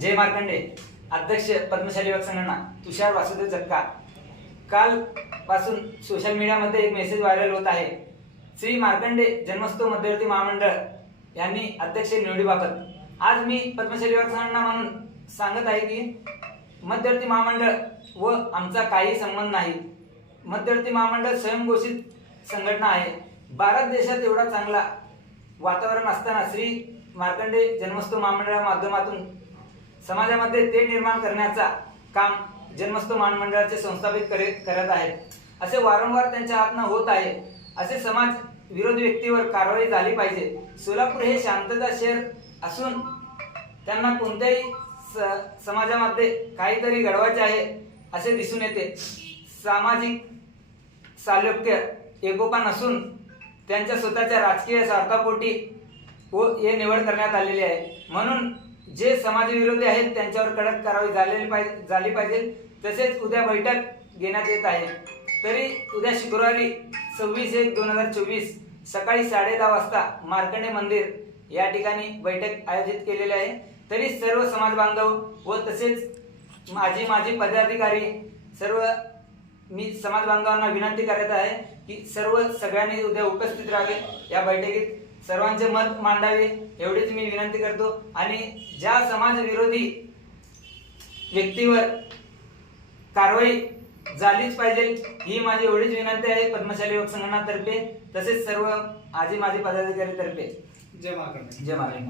जय मार्कंडे. अध्यक्ष पद्मशाली युवक संघटना तुषार वासुदेव जक्का काल पासून सोशल मीडियामध्ये एक मेसेज व्हायरल होत आहे. श्री मार्कंडे जन्मोत्सव मध्यवर्ती महामंडळ यांनी अध्यक्ष निवडीबाबत आज मी पद्मशाली युवक संघटना म्हणून सांगत आहे की मध्यवर्ती महामंडळ व आमचा काही संबंध नाही. मध्यवर्ती महामंडळ स्वयंघोषित संघटना आहे. भारत देशात एवढा चांगला वातावरण असताना श्री मार्कंडे जन्मोत्सव महामंडळा माध्यमातून समाजामध्ये ते निर्माण करण्याचा काम जन्मस्थ महामंडळाचे संस्थापित करे करत आहेत. असे वारंवार त्यांच्या हातनं होत आहे. असे समाज विरोधी व्यक्तीवर कारवाई झाली पाहिजे. सोलापूर हे शांतता शहर असून त्यांना कोणत्याही स- समाजामध्ये काहीतरी घडवायचे आहे असे दिसून येते. सामाजिक सालोक्य एकोपा नसून त्यांच्या स्वतःच्या राजकीय स्वार्थापोटी व हे निवड करण्यात आलेली आहे. म्हणून जे समाजविरोधी आहेत त्यांच्यावर कडक कारवाई झालेली पाहिजे झाली पाहिजे. तसेच उद्या बैठक घेण्यात येत आहे. तरी उद्या शुक्रवारी सव्वीस एक दोन हजार चोवीस सकाळी साडे दहा वाजता मार्कंडे मंदिर या ठिकाणी बैठक आयोजित केलेली आहे. तरी सर्व समाज बांधव व तसेच माझी माझी पदाधिकारी सर्व मी समाज बांधवांना विनंती करत आहे की सर्व सगळ्यांनी उद्या उपस्थित राहावे या बैठकीत सर्वांचे मत मांडावे एवढीच मी विनंती करतो. आणि ज्या समाज विरोधी व्यक्तीवर कारवाई झालीच पाहिजे ही माझी एवढीच विनंती आहे पद्मशाली युवक संघटनातर्फे तसेच सर्व आजी माजी पदाधिकारी तर्फे जय मार्कंडे जय महाराज